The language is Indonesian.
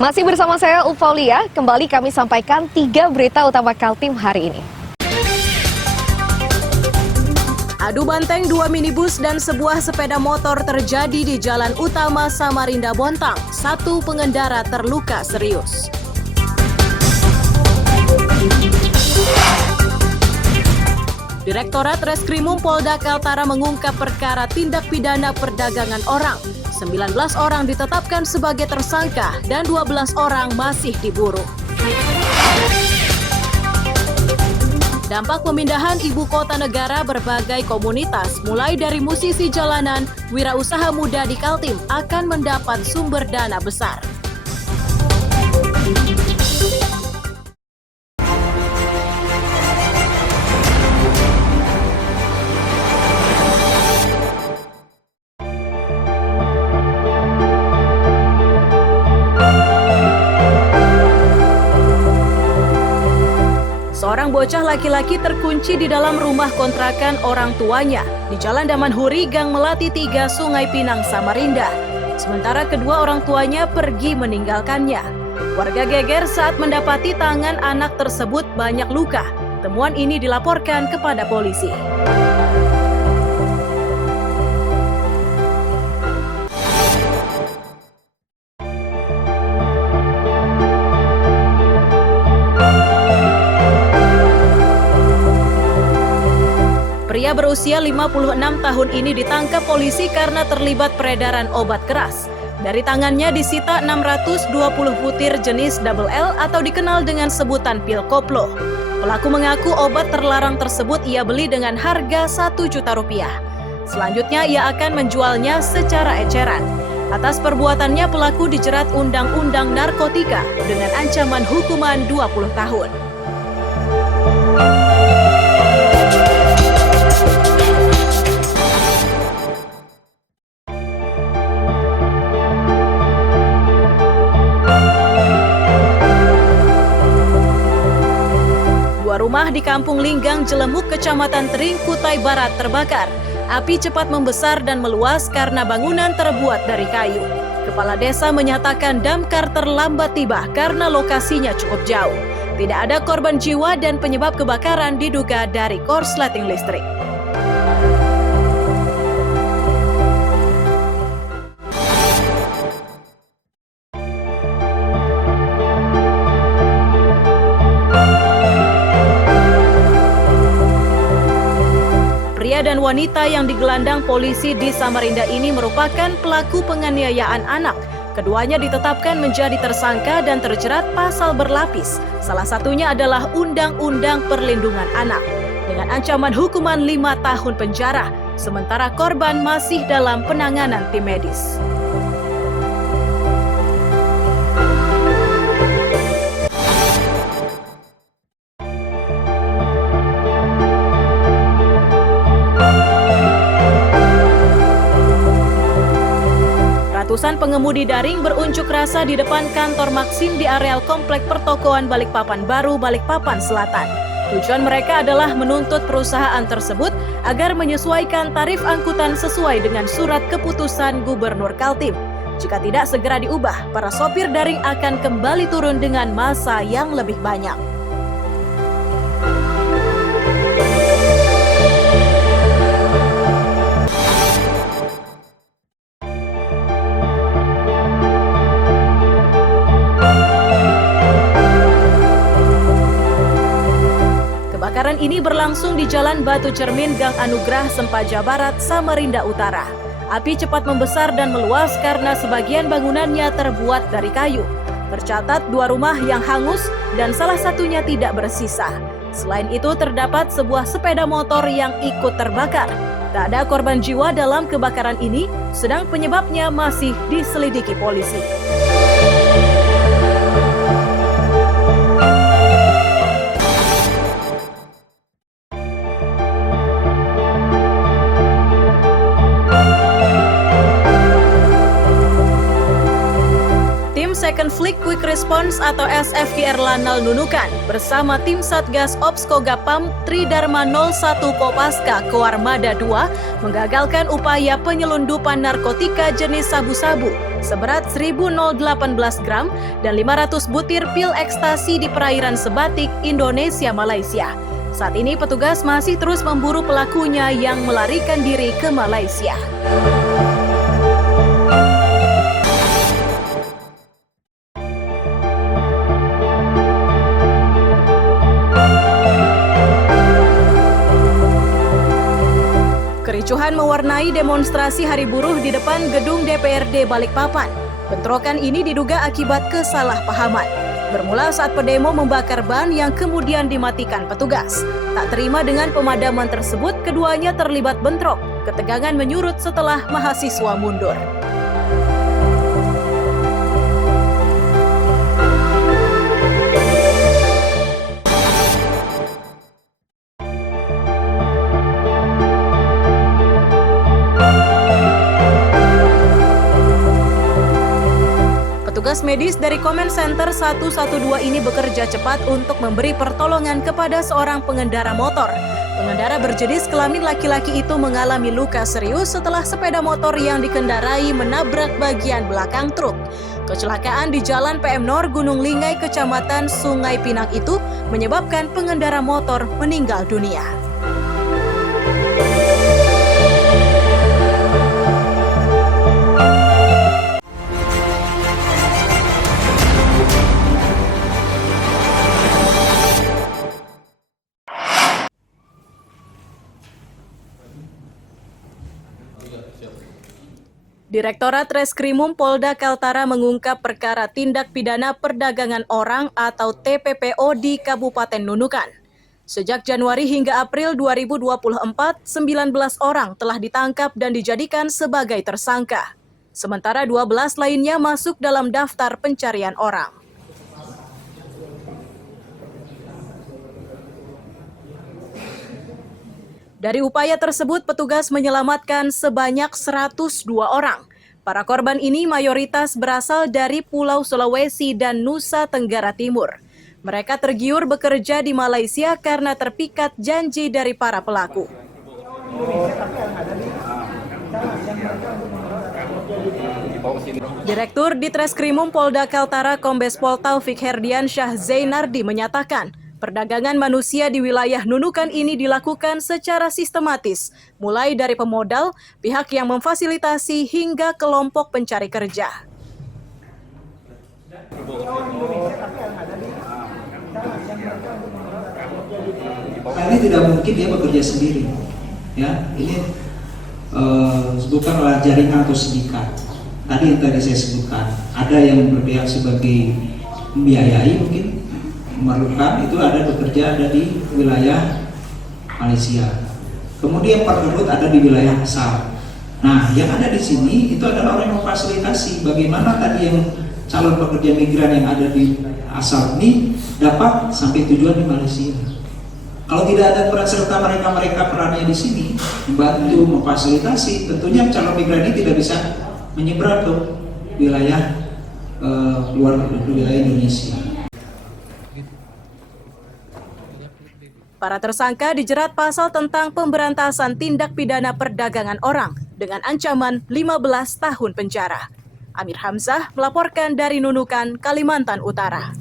Masih bersama saya Ufaulia, kembali kami sampaikan 3 berita utama Kaltim hari ini. Adu banteng 2 minibus dan sebuah sepeda motor terjadi di Jalan Utama Samarinda Bontang. 1 pengendara terluka serius. Direktorat Reskrimum Polda Kaltara mengungkap perkara tindak pidana perdagangan orang. 19 orang ditetapkan sebagai tersangka dan 12 orang masih diburu. Dampak pemindahan ibu kota negara, berbagai komunitas, mulai dari musisi jalanan, wirausaha muda di Kaltim akan mendapat sumber dana besar. Seorang bocah laki-laki terkunci di dalam rumah kontrakan orang tuanya di Jalan Damanhuri, Gang Melati 3, Sungai Pinang, Samarinda. Sementara kedua orang tuanya pergi meninggalkannya. Warga geger saat mendapati tangan anak tersebut banyak luka. Temuan ini dilaporkan kepada polisi. Pria berusia 56 tahun ini ditangkap polisi karena terlibat peredaran obat keras. Dari tangannya disita 620 butir jenis double L atau dikenal dengan sebutan pil koplo. Pelaku mengaku obat terlarang tersebut ia beli dengan harga Rp1 juta. Selanjutnya ia akan menjualnya secara eceran. Atas perbuatannya pelaku dijerat Undang-Undang Narkotika dengan ancaman hukuman 20 tahun. Rumah di Kampung Linggang, Jelemuk, Kecamatan Tering, Kutai Barat terbakar. Api cepat membesar dan meluas karena bangunan terbuat dari kayu. Kepala desa menyatakan damkar terlambat tiba karena lokasinya cukup jauh. Tidak ada korban jiwa dan penyebab kebakaran diduga dari korsleting listrik. Pria dan wanita yang digelandang polisi di Samarinda ini merupakan pelaku penganiayaan anak. Keduanya ditetapkan menjadi tersangka dan terjerat pasal berlapis. Salah satunya adalah Undang-Undang Perlindungan Anak dengan ancaman hukuman 5 tahun penjara, sementara korban masih dalam penanganan tim medis. Ratusan pengemudi daring berunjuk rasa di depan kantor Maxim di areal Komplek Pertokoan Balikpapan Baru, Balikpapan Selatan. Tujuan mereka adalah menuntut perusahaan tersebut agar menyesuaikan tarif angkutan sesuai dengan surat keputusan Gubernur Kaltim. Jika tidak segera diubah, para sopir daring akan kembali turun dengan massa yang lebih banyak. Kebakaran ini berlangsung di Jalan Batu Cermin, Gang Anugrah, Sempaja Barat, Samarinda Utara. Api cepat membesar dan meluas karena sebagian bangunannya terbuat dari kayu. Tercatat 2 rumah yang hangus dan salah satunya tidak bersisa. Selain itu terdapat sebuah sepeda motor yang ikut terbakar. Tak ada korban jiwa dalam kebakaran ini, sedang penyebabnya masih diselidiki polisi. Second Flick Quick Response Respons atau SFQR Lanal Nunukan bersama tim Satgas Ops Kogapam Tridharma 01 Kopaska Koarmada 2 menggagalkan upaya penyelundupan narkotika jenis sabu-sabu seberat 1.018 gram dan 500 butir pil ekstasi di perairan Sebatik, Indonesia, Malaysia. Saat ini petugas masih terus memburu pelakunya yang melarikan diri ke Malaysia. Kericuhan mewarnai demonstrasi Hari Buruh di depan gedung DPRD Balikpapan. Bentrokan ini diduga akibat kesalahpahaman. Bermula saat pedemo membakar ban yang kemudian dimatikan petugas. Tak terima dengan pemadaman tersebut, keduanya terlibat bentrok. Ketegangan menyurut setelah mahasiswa mundur. Petugas medis dari Comment Center 112 ini bekerja cepat untuk memberi pertolongan kepada seorang pengendara motor. Pengendara berjenis kelamin laki-laki itu mengalami luka serius setelah sepeda motor yang dikendarai menabrak bagian belakang truk. Kecelakaan di Jalan PM Nor Gunung Lingai, Kecamatan Sungai Pinang itu menyebabkan pengendara motor meninggal dunia. Direktorat Reskrimum Polda Kaltara mengungkap perkara tindak pidana perdagangan orang atau TPPO di Kabupaten Nunukan. Sejak Januari hingga April 2024, 19 orang telah ditangkap dan dijadikan sebagai tersangka. Sementara 12 lainnya masuk dalam daftar pencarian orang. Dari upaya tersebut, petugas menyelamatkan sebanyak 102 orang. Para korban ini mayoritas berasal dari Pulau Sulawesi dan Nusa Tenggara Timur. Mereka tergiur bekerja di Malaysia karena terpikat janji dari para pelaku. Direktur Ditreskrimum Polda Kaltara Kombes Pol Taufik Herdiansyah Zainardi menyatakan, perdagangan manusia di wilayah Nunukan ini dilakukan secara sistematis, mulai dari pemodal, pihak yang memfasilitasi hingga kelompok pencari kerja. Ini tidak mungkin dia bekerja sendiri, ya. Ini bukanlah jaringan atau sindikat. Tadi yang saya sebutkan, ada yang berpihak sebagai membiayai mungkin. Memerlukan itu ada bekerja ada di wilayah Malaysia. Kemudian partner ada di wilayah asal. Nah, yang ada di sini itu adalah orang yang memfasilitasi bagaimana tadi yang calon pekerja migran yang ada di asal ini dapat sampai tujuan di Malaysia. Kalau tidak ada peran serta mereka perannya di sini membantu memfasilitasi, tentunya calon migran ini tidak bisa menyeberang ke wilayah luar wilayah Indonesia. Para tersangka dijerat pasal tentang pemberantasan tindak pidana perdagangan orang dengan ancaman 15 tahun penjara. Amir Hamzah melaporkan dari Nunukan, Kalimantan Utara.